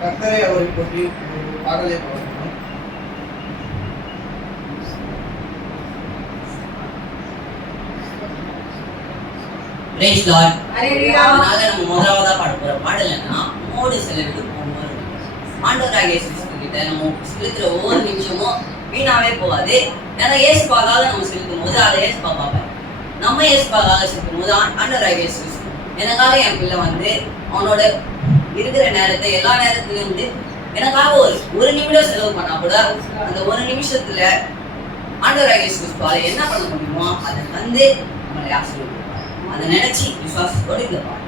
கர்த்தரை அவரை பற்றி ஒரு பாடலை பாடணும். Praise Lord. அதனால நம்ம முதலாவதா பாட போற பாடல் என்னன்னா மோடு செலவிட்டு போகும்போது ஆண்டவராகிய இயேசு கிறிஸ்து கிட்ட நம்ம செலுத்துற ஒவ்வொரு நிமிஷமும் வீணாவே போகாது. ஏன்னா இயேசுக்காக நம்ம செலுத்தும் போது அதை இயேசுப்பா பார்ப்பேன். நம்ம இயேசுக்காக செலுத்தும் போது ஆண்டவராகிய இயேசு கிறிஸ்து எனக்காக என் பிள்ளை வந்து அவனோட இருக்கிற நேரத்தை எல்லா நேரத்துலயும் வந்து எனக்காக ஒரு நிமிடம் செலவு பண்ணா கூட அந்த ஒரு நிமிஷத்துல ஆண்டவராகிய இயேசு கிறிஸ்துவால என்ன பண்ண முடியுமோ அதை வந்து நம்மளை ஆசீர்வதிப்பார். அதை நினைச்சு விசுவாசத்தோடு இந்த பாட்டு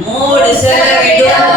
மோடு செலவிடும்